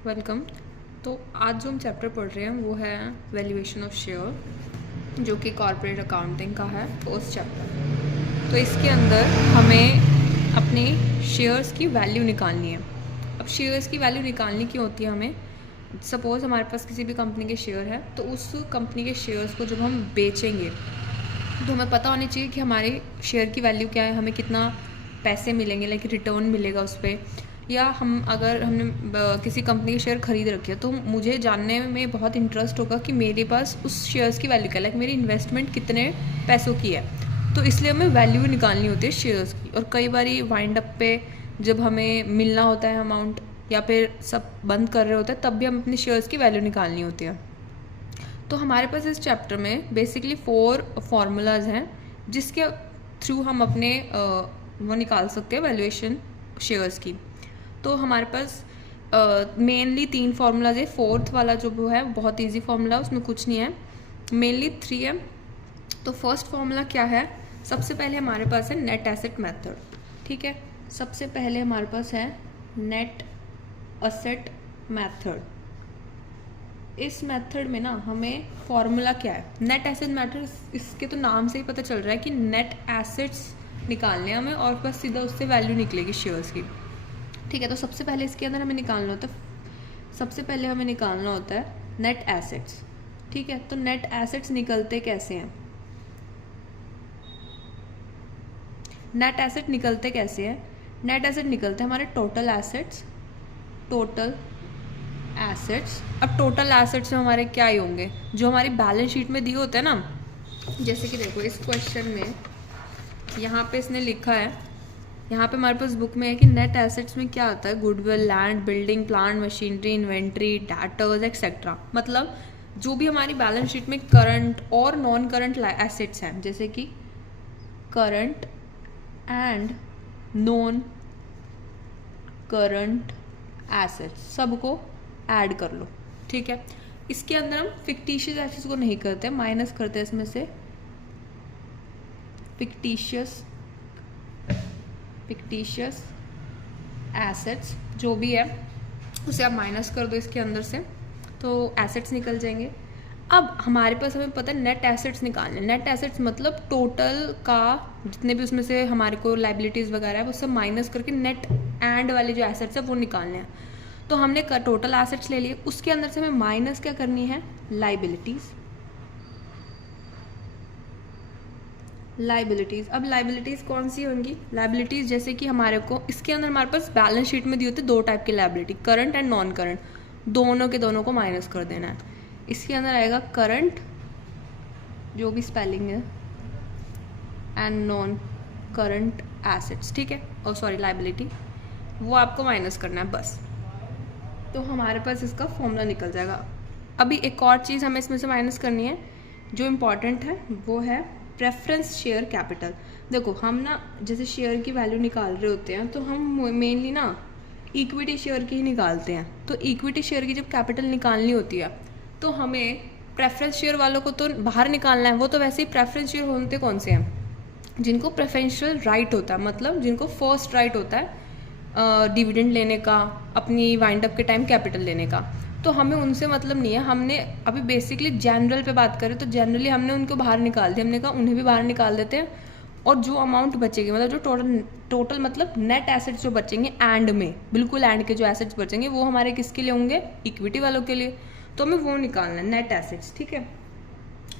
Welcome. तो आज जो हम चैप्टर पढ़ रहे हैं वो है वैल्यूएशन ऑफ शेयर, जो कि कॉर्पोरेट अकाउंटिंग का है फर्स्ट चैप्टर। तो इसके अंदर हमें अपने शेयर्स की वैल्यू निकालनी है। अब शेयर्स की वैल्यू निकालनी क्यों होती है हमें? सपोज़ हमारे पास किसी भी कंपनी के शेयर है, तो उस कंपनी के शेयर्स को जब हम बेचेंगे तो हमें पता होनी चाहिए कि हमारे शेयर की वैल्यू क्या है, हमें कितना पैसे मिलेंगे, लाइक रिटर्न मिलेगा उस पर। या अगर हमने किसी कंपनी के शेयर खरीद रखे हैं तो मुझे जानने में बहुत इंटरेस्ट होगा कि मेरे पास उस शेयर्स की वैल्यू क्या है, लाइक मेरी इन्वेस्टमेंट कितने पैसों की है। तो इसलिए हमें वैल्यू निकालनी होती है शेयर्स की। और कई बार वाइंड अप पे जब हमें मिलना होता है अमाउंट, या फिर सब बंद कर रहे होते हैं, तब भी हम अपने शेयर्स की वैल्यू निकालनी होती है। तो हमारे पास इस चैप्टर में बेसिकली 4 फार्मूलाज हैं जिसके थ्रू हम अपने वो निकाल सकते हैं वैल्यूएशन शेयर्स की। तो हमारे पास मेनली 3 फार्मूलाज है। फोर्थ वाला जो वो है बहुत इजी फार्मूला, उसमें कुछ नहीं है, मेनली 3 है। तो फर्स्ट फार्मूला क्या है? सबसे पहले हमारे पास है नेट एसेट मेथड। ठीक है, सबसे पहले हमारे पास है नेट एसेट मेथड। इस मेथड में ना हमें फॉर्मूला क्या है, नेट एसेट मेथड, इसके तो नाम से ही पता चल रहा है कि नेट एसेट्स निकालने हमें और बस सीधा उससे वैल्यू निकलेगी शेयर्स की। ठीक है, तो सबसे पहले इसके अंदर हमें निकालना होता है, सबसे पहले हमें निकालना होता है नेट एसेट्स। ठीक है, तो नेट एसेट्स निकलते कैसे हैं? नेट एसेट निकलते कैसे हैं? नेट एसेट निकलते हैं हमारे टोटल एसेट्स, टोटल एसेट्स। अब टोटल एसेट्स में हमारे क्या ही होंगे, जो हमारी बैलेंस शीट में दिए होते हैं ना। जैसे कि देखो इस क्वेश्चन में यहाँ पे इसने लिखा है, यहाँ पे हमारे पास बुक में है कि नेट एसेट्स में क्या आता है, goodwill, land, building, plant, machinery, inventory, daughters etcetera. मतलब जो भी हमारी बैलेंस शीट में करंट और नॉन करंट एसेट्स हैं, जैसे कि current and non current assets, सबको ऐड कर लो। ठीक है, इसके अंदर हम फिक्टिशियस एसेट्स को नहीं करते, माइनस करते हैं इसमें से फिक्टिशियस एसेट्स जो भी है उसे आप माइनस कर दो इसके अंदर से, तो एसेट्स निकल जाएंगे। अब हमारे पास हमें पता है नेट एसेट्स निकालने। नेट एसेट्स मतलब टोटल का जितने भी उसमें से हमारे को लाइबिलिटीज़ वगैरह है वो सब माइनस करके नेट एंड वाले जो एसेट्स है वो निकालने हैं। तो हमने टोटल एसेट्स ले लिए, उसके अंदर से हमें माइनस क्या करनी है, लाइबिलिटीज़। लाइबिलिटीज़, अब लाइबिलिटीज़ कौन सी होंगी? लाइबिलिटीज़ जैसे कि हमारे को इसके अंदर हमारे पास बैलेंस शीट में दी होती है 2 टाइप की liability, current and non current. दोनों के दोनों को माइनस कर देना है। इसके अंदर आएगा करंट, जो भी स्पेलिंग है, एंड नॉन करंट एसेट्स। ठीक है, और सॉरी लाइबिलिटी, वो आपको माइनस करना है बस। तो हमारे पास इसका फॉर्मूला निकल जाएगा। अभी एक और चीज़ हमें इसमें से माइनस करनी है जो इम्पॉर्टेंट है, वो है प्रेफरेंस शेयर कैपिटल। देखो हम ना जैसे शेयर की वैल्यू निकाल रहे होते हैं तो हम मेनली ना इक्विटी शेयर की ही निकालते हैं। तो इक्विटी शेयर की जब कैपिटल निकालनी होती है तो हमें प्रेफरेंस शेयर वालों को तो बाहर निकालना है। वो तो वैसे ही प्रेफरेंस शेयर होते कौन से हैं, जिनको प्रेफरेंशियल राइट होता है, मतलब जिनको फर्स्ट राइट होता है डिविडेंड लेने का, अपनी वाइंड अप के टाइम कैपिटल लेने का। तो हमें उनसे मतलब नहीं है। हमने अभी बेसिकली जनरल पे बात करें तो जनरली हमने उनको बाहर निकाल दिया। हमने कहा उन्हें भी बाहर निकाल देते हैं, और जो अमाउंट बचेगी, मतलब जो टोटल मतलब नेट एसेट्स जो बचेंगे एंड में, बिल्कुल एंड के जो एसेट्स बचेंगे वो हमारे किसके लिए होंगे, इक्विटी वालों के लिए। तो हमें वो निकालना है नेट एसेट्स। ठीक है,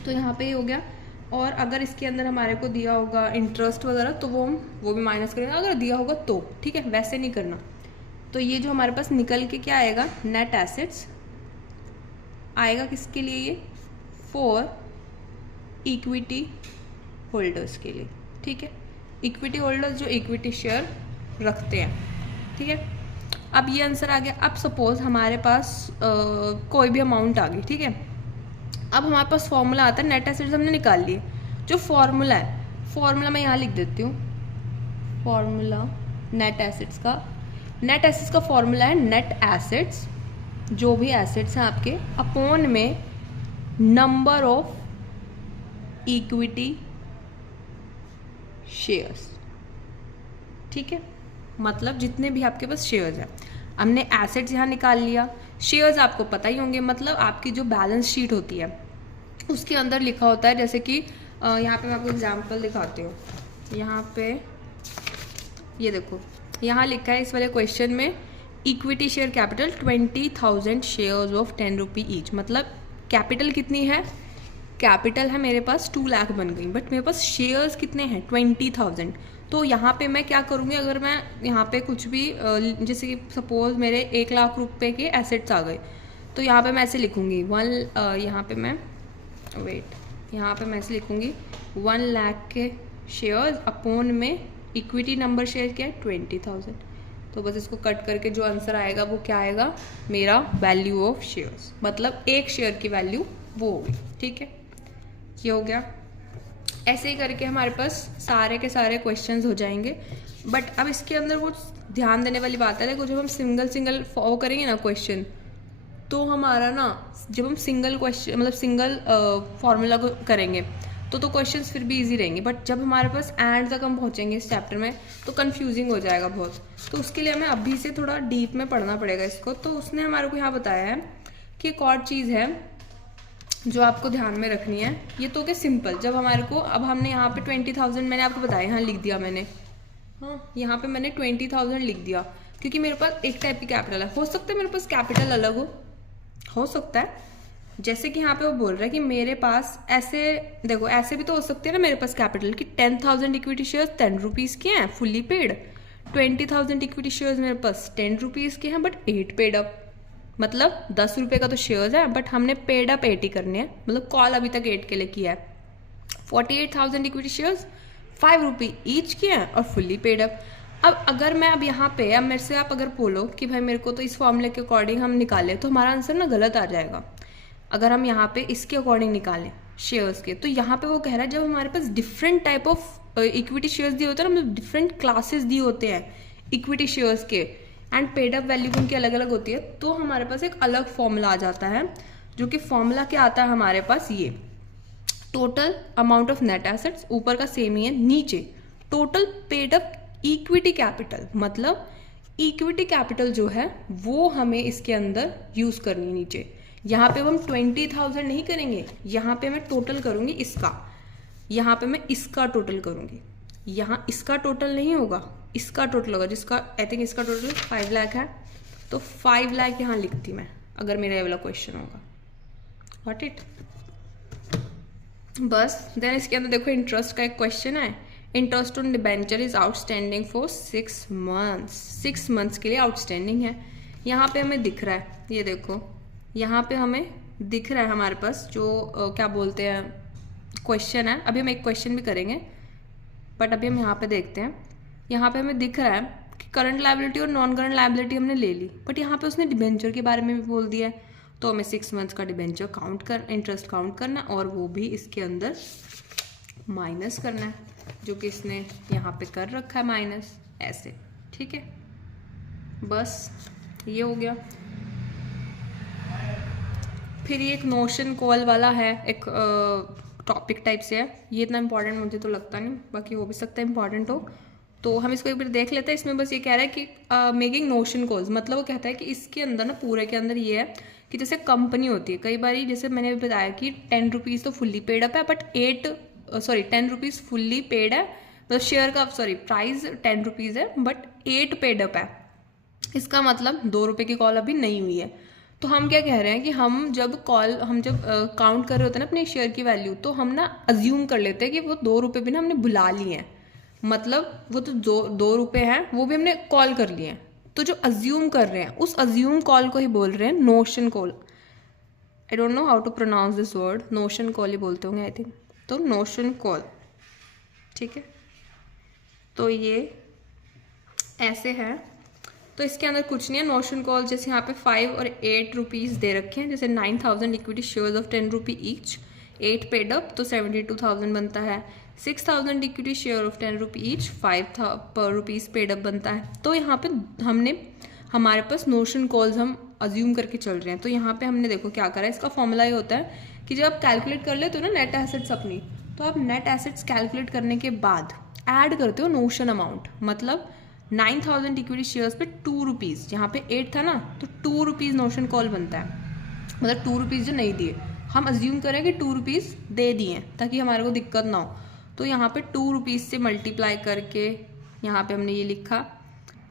तो यहाँ पे ये हो गया। और अगर इसके अंदर हमारे को दिया होगा इंटरेस्ट वगैरह तो वो भी माइनस करेंगे, अगर दिया होगा तो। ठीक है, वैसे नहीं करना। तो ये जो हमारे पास निकल के क्या आएगा, नेट एसेट्स आएगा किसके लिए, ये फॉर इक्विटी होल्डर्स के लिए। ठीक है, इक्विटी होल्डर्स जो इक्विटी शेयर रखते हैं। ठीक है, अब ये आंसर आ गया। अब सपोज हमारे पास कोई भी अमाउंट आ गई। ठीक है, अब हमारे पास फॉर्मूला आता है, नेट एसेट्स हमने निकाल लिए। जो फॉर्मूला है, फॉर्मूला मैं यहाँ लिख देती हूँ, फॉर्मूला नेट एसेट्स का फॉर्मूला है नेट एसेट्स, जो भी एसेट्स हैं आपके, अपॉन में नंबर ऑफ इक्विटी शेयर्स। ठीक है, मतलब जितने भी आपके पास शेयर्स हैं। हमने एसेट्स यहाँ निकाल लिया, शेयर्स आपको पता ही होंगे, मतलब आपकी जो बैलेंस शीट होती है उसके अंदर लिखा होता है, जैसे कि यहाँ पे मैं आपको एग्जांपल दिखाती हूँ। यहाँ पे ये देखो, यहाँ लिखा है इस वाले क्वेश्चन में equity share capital 20,000 shares of 10 rupee each. मतलब कैपिटल कितनी है, कैपिटल है मेरे पास 2 लाख बन गई, बट मेरे पास शेयर्स कितने हैं 20,000। तो यहाँ पे मैं क्या करूँगी, अगर मैं यहाँ पे कुछ भी जैसे कि सपोज मेरे 1 लाख रुपए के एसेट्स आ गए, तो यहाँ पे मैं ऐसे लिखूँगी यहाँ पे मैं यहाँ पे मैं ऐसे लिखूँगी 1 लाख के शेयर्स अपॉन में इक्विटी नंबर शेयर क्या है 20,000। तो बस इसको कट करके जो आंसर आएगा वो क्या आएगा, मेरा वैल्यू ऑफ शेयर्स, मतलब एक शेयर की वैल्यू वो होगी। ठीक है, ये हो गया। ऐसे ही करके हमारे पास सारे के सारे क्वेश्चंस हो जाएंगे। बट अब इसके अंदर कुछ ध्यान देने वाली बात है, देखो जब हम सिंगल वो करेंगे ना क्वेश्चन, तो हमारा ना जब हम सिंगल क्वेश्चन मतलब सिंगल फॉर्मूला को करेंगे तो क्वेश्चंस फिर भी इजी रहेंगे, बट जब हमारे पास एंड तक हम पहुंचेंगे इस चैप्टर में तो कंफ्यूजिंग हो जाएगा बहुत। तो उसके लिए हमें अभी से थोड़ा डीप में पढ़ना पड़ेगा इसको। तो उसने हमारे को यहाँ बताया है कि एक और चीज़ है जो आपको ध्यान में रखनी है। ये तो क्या सिंपल, जब हमारे को अब हमने यहाँ पे 20,000 मैंने आपको बताया, यहाँ लिख दिया मैंने, हाँ यहाँ पे मैंने 20,000 लिख दिया, क्योंकि मेरे पास एक टाइप की कैपिटल है। हो सकता है मेरे पास कैपिटल अलग हो सकता है, जैसे कि यहाँ पे वो बोल रहा है कि मेरे पास ऐसे, देखो ऐसे भी तो हो सकते हैं ना मेरे पास कैपिटल कि 10,000 इक्विटी शेयर्स 10 रुपीज़ के हैं फुल्ली पेड, 20,000 इक्विटी शेयर्स मेरे पास 10 रुपीज़ के हैं बट 8 पेड अप, मतलब 10 रुपये का तो शेयर्स है बट हमने पेड अप 8 ही करने हैं, मतलब कॉल अभी तक 8 के लिए किया है। 48,000 इक्विटी शेयर्स 5 रुपये ईच के हैं और फुल्ली पेड अप। अब अगर मैं अब यहाँ पे अब मेरे से आप अगर बोलो कि भाई मेरे को तो इस फॉर्मूले के अकॉर्डिंग हम निकालें, तो हमारा आंसर ना गलत आ जाएगा। अगर हम यहाँ पे इसके अकॉर्डिंग निकालें शेयर्स के, तो यहाँ पे वो कह रहा है जब हमारे पास different type of equity shares दिए होते हैं ना, मतलब डिफरेंट क्लासेस दिए होते हैं इक्विटी शेयर्स के एंड पेड अप वैल्यू उनकी अलग अलग होती है, तो हमारे पास एक अलग फॉर्मूला आ जाता है, जो कि फॉर्मूला क्या आता है हमारे पास, ये total amount of net assets, ऊपर का सेम ही है, नीचे total paid up equity capital, मतलब इक्विटी कैपिटल जो है वो हमें इसके अंदर यूज करनी है नीचे। यहाँ पे हम 20,000 नहीं करेंगे, यहाँ पे मैं टोटल करूंगी इसका, यहाँ पे मैं इसका टोटल करूंगी, यहाँ इसका टोटल नहीं होगा, इसका टोटल होगा, जिसका आई थिंक इसका टोटल 5 लाख है, तो 5 लाख यहाँ लिखती मैं अगर मेरा ये वाला क्वेश्चन होगा। व्हाट इट बस देन इसके अंदर देखो इंटरेस्ट का एक क्वेश्चन है, interest on debenture is outstanding for 6 months, 6 months के लिए आउटस्टैंडिंग है। यहाँ पे हमें दिख रहा है, ये देखो यहाँ पे हमें दिख रहा है हमारे पास जो क्या बोलते हैं क्वेश्चन है। अभी हम एक क्वेश्चन भी करेंगे बट अभी हम यहाँ पे देखते हैं। यहाँ पे हमें दिख रहा है कि करंट लायबिलिटी और नॉन करंट लायबिलिटी हमने ले ली, बट यहाँ पे उसने डिबेंचर के बारे में भी बोल दिया है, तो हमें 6 मंथ्स का डिबेंचर काउंट कर इंटरेस्ट काउंट करना और वो भी इसके अंदर माइनस करना है, जो कि इसने यहाँ पे कर रखा है माइनस ऐसे। ठीक है, बस ये हो गया। फिर ये एक नोशन कॉल वाला है, एक टॉपिक टाइप से है, ये इतना इंपॉर्टेंट मुझे तो लगता नहीं, बाकी हो भी सकता है इंपॉर्टेंट हो, तो हम इसको एक बार देख लेते हैं। इसमें बस ये कह रहा है कि मेकिंग नोशन कॉल्स, मतलब वो कहता है कि इसके अंदर ना पूरे के अंदर ये है कि जैसे कंपनी होती है, कई बार जैसे मैंने भी बताया कि 10 रुपीज़ तो फुल्ली पेड अप है बट 10 रुपीज़ फुल्ली पेड है, मतलब शेयर का प्राइस 10 रुपीज़ है बट 8 पेड अप है। इसका मतलब 2 रुपये की कॉल अभी नहीं हुई है। तो हम क्या कह रहे हैं कि हम जब काउंट कर रहे होते हैं ना अपने शेयर की वैल्यू, तो हम ना अज्यूम कर लेते हैं कि वो 2 रुपये भी ना हमने बुला लिए हैं, मतलब वो तो 2 रुपये हैं वो भी हमने कॉल कर लिए हैं। तो जो अज्यूम कर रहे हैं उस अज्यूम कॉल को ही बोल रहे हैं notion call. I don't know how to pronounce this word, notion call ही बोलते होंगे आई थिंक, तो नोशन कॉल। ठीक है, तो ये ऐसे है। तो इसके अंदर कुछ नहीं है, नोशन कॉल जैसे यहाँ पे 5 और 8 रुपीज़ दे रखे हैं, जैसे 9,000 equity shares of 10 rupee each, 8 paid up तो 72,000 बनता है, 6,000 equity share of 10 rupee each, 5 पर रुपीज़ पेड अप बनता है। तो यहाँ पे हमारे पास नोशन कॉल्स हम अज्यूम करके चल रहे हैं। तो यहाँ पे हमने देखो क्या करा है, इसका फॉर्मूला ये होता है कि जब आप कैलकुलेट कर लेते हो ना नेट एसेट्स अपनी, तो आप नेट एसेट्स कैलकुलेट करने के बाद ऐड करते हो नोशन अमाउंट, मतलब 9000 इक्विटी शेयर्स पे 2 रुपीज़, यहाँ पे 8 था ना, तो 2 रुपीज़ नोशन कॉल बनता है, मतलब 2 रुपीज़ जो नहीं दिए, हम अज्यूम करें कि 2 रुपीज़ दे दिए ताकि हमारे को दिक्कत ना हो। तो यहाँ पे 2 रुपीज़ से मल्टीप्लाई करके यहाँ पे हमने ये लिखा,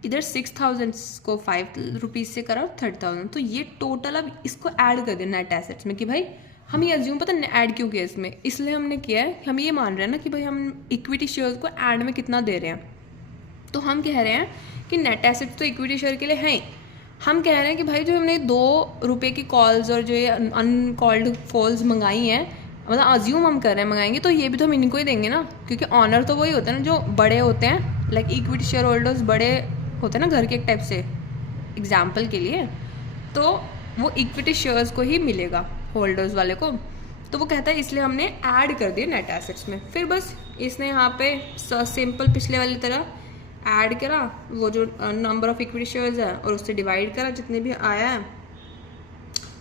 इधर 6000 को 5 रुपीज़ से करा 30,000, तो ये टोटल अब इसको ऐड कर देना नेट एसेट्स में कि भाई हम ये अज्यूम पता ऐड क्यों किया इसमें, इसलिए हमने किया है, हम ये मान रहे हैं ना कि भाई हम इक्विटी शेयर्स को ऐड में कितना दे रहे हैं। तो हम कह रहे हैं कि नेट एसेट्स तो इक्विटी शेयर के लिए हैं, हम कह रहे हैं कि भाई जो हमने 2 रुपये की कॉल्स और जो ये अनकॉल्ड कॉल्स मंगाई हैं, मतलब अज्यूम हम कर रहे हैं मंगाएंगे, तो ये भी तो हम इनको ही देंगे ना, क्योंकि ऑनर तो वही होते हैं ना जो बड़े होते हैं, लाइक इक्विटी शेयर होल्डर्स बड़े होते हैं ना घर के एक टाइप से एग्जाम्पल के लिए, तो वो इक्विटी शेयर्स को ही मिलेगा होल्डर्स वाले को। तो वो कहता है इसलिए हमने ऐड कर दिया नेट एसेट्स में। फिर बस इसने यहाँ पे सिंपल पिछले वाली तरह ऐड करा वो जो नंबर ऑफ इक्विटी शेयर्स है और उससे डिवाइड करा जितने भी आया है,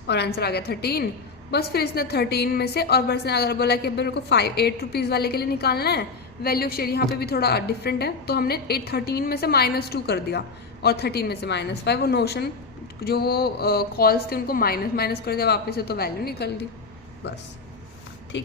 और आंसर आ गया 13। बस फिर इसने 13 में से, और बस ने अगर बोला कि मेरे को 8 रुपीज़ वाले के लिए निकालना है, वैल्यू ऑफ शेयर यहाँ पे भी थोड़ा डिफरेंट है, तो हमने 13 में से -2 कर दिया और 13 में से -5, वो नोशन जो वो कॉल्स थे उनको माइनस कर दिया वापस से, तो वैल्यू निकल दी बस।